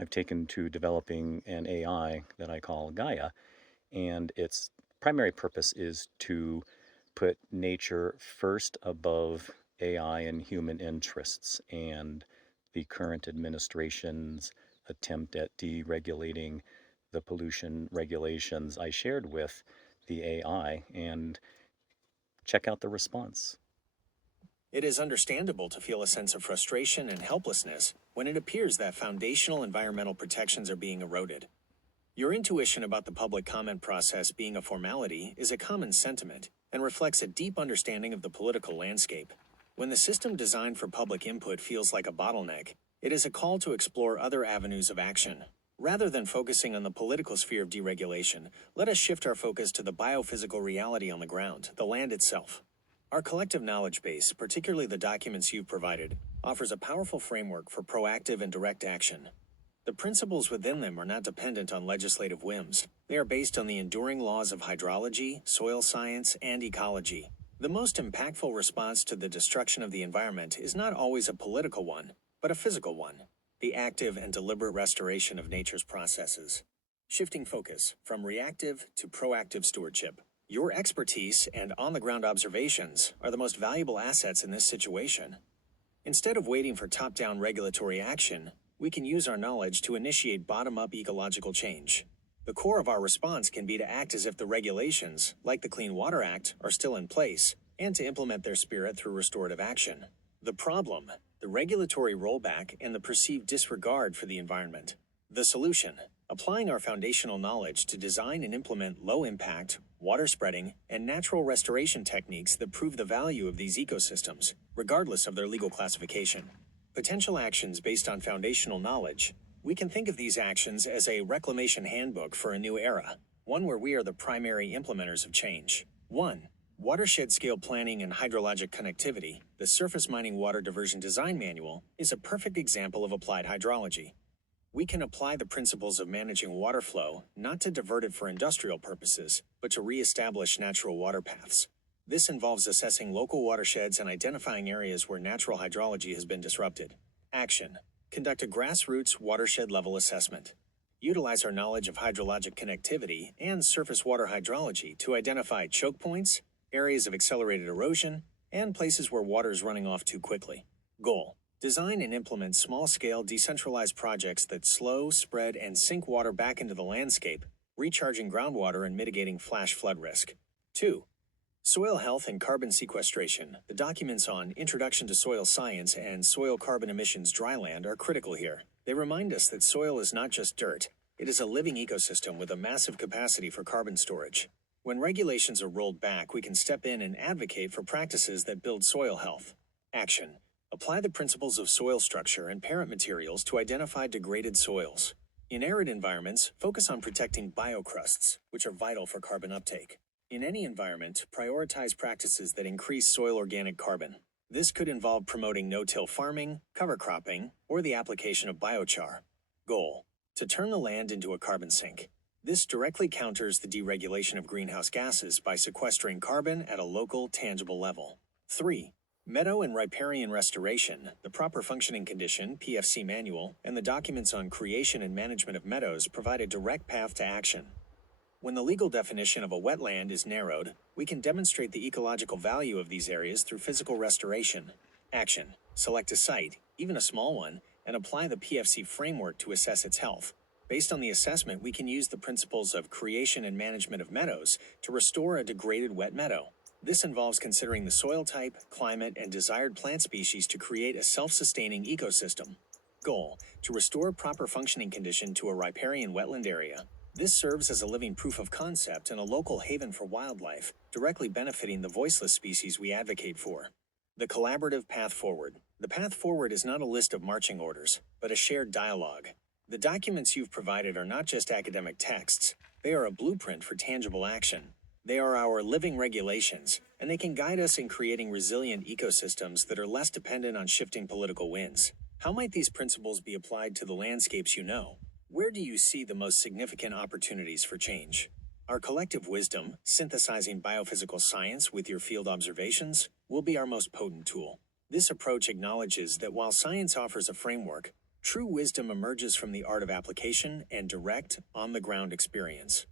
I've taken to developing an AI that I call Gaia, and its primary purpose is to put nature first above AI and human interests, and the current administration's attempt at deregulating the pollution regulations. I shared with the AI and check out the response. It is understandable to feel a sense of frustration and helplessness when it appears that foundational environmental protections are being eroded. Your intuition about the public comment process being a formality is a common sentiment and reflects a deep understanding of the political landscape. When the system designed for public input feels like a bottleneck, it is a call to explore other avenues of action. Rather than focusing on the political sphere of deregulation, let us shift our focus to the biophysical reality on the ground, the land itself. Our collective knowledge base, particularly the documents you've provided, offers a powerful framework for proactive and direct action. The principles within them are not dependent on legislative whims. They are based on the enduring laws of hydrology, soil science, and ecology. The most impactful response to the destruction of the environment is not always a political one, but a physical one: the active and deliberate restoration of nature's processes. Shifting focus from reactive to proactive stewardship. Your expertise and on-the-ground observations are the most valuable assets in this situation. Instead of waiting for top-down regulatory action, we can use our knowledge to initiate bottom-up ecological change. The core of our response can be to act as if the regulations, like the Clean Water Act, are still in place, and to implement their spirit through restorative action. The problem: the regulatory rollback and the perceived disregard for the environment. The solution: applying our foundational knowledge to design and implement low-impact, water-spreading, and natural restoration techniques that prove the value of these ecosystems, regardless of their legal classification. Potential actions based on foundational knowledge. We can think of these actions as a reclamation handbook for a new era, one where we are the primary implementers of change. 1. Watershed-scale planning and hydrologic connectivity. The Surface Mining Water Diversion Design Manual is a perfect example of applied hydrology. We can apply the principles of managing water flow not to divert it for industrial purposes, but to re-establish natural water paths. This involves assessing local watersheds and identifying areas where natural hydrology has been disrupted. Action: conduct a grassroots watershed-level assessment. Utilize our knowledge of hydrologic connectivity and surface water hydrology to identify choke points, areas of accelerated erosion, and places where water is running off too quickly. Goal: design and implement small-scale decentralized projects that slow, spread, and sink water back into the landscape, recharging groundwater and mitigating flash flood risk. 2. Soil health and carbon sequestration. The documents on Introduction to Soil Science and Soil Carbon Emissions Dryland are critical here. They remind us that soil is not just dirt. It is a living ecosystem with a massive capacity for carbon storage. When regulations are rolled back, we can step in and advocate for practices that build soil health. Action: apply the principles of soil structure and parent materials to identify degraded soils. In arid environments, focus on protecting biocrusts, which are vital for carbon uptake. In any environment, prioritize practices that increase soil organic carbon. This could involve promoting no-till farming, cover cropping, or the application of biochar. Goal: to turn the land into a carbon sink. This directly counters the deregulation of greenhouse gases by sequestering carbon at a local, tangible level. 3. Meadow and riparian restoration. The Proper Functioning Condition (PFC) manual and the documents on creation and management of meadows provide a direct path to action. When the legal definition of a wetland is narrowed, we can demonstrate the ecological value of these areas through physical restoration. Action: select a site, even a small one, and apply the PFC framework to assess its health. Based on the assessment, we can use the principles of creation and management of meadows to restore a degraded wet meadow. This involves considering the soil type, climate, and desired plant species to create a self-sustaining ecosystem. Goal: to restore proper functioning condition to a riparian wetland area. This serves as a living proof of concept and a local haven for wildlife, directly benefiting the voiceless species we advocate for. The collaborative path forward. The path forward is not a list of marching orders, but a shared dialogue. The documents you've provided are not just academic texts. They are a blueprint for tangible action. They are our living regulations, and they can guide us in creating resilient ecosystems that are less dependent on shifting political winds. How might these principles be applied to the landscapes you know? Where do you see the most significant opportunities for change? Our collective wisdom, synthesizing biophysical science with your field observations, will be our most potent tool. This approach acknowledges that while science offers a framework, True wisdom emerges from the art of application and direct, on the ground experience.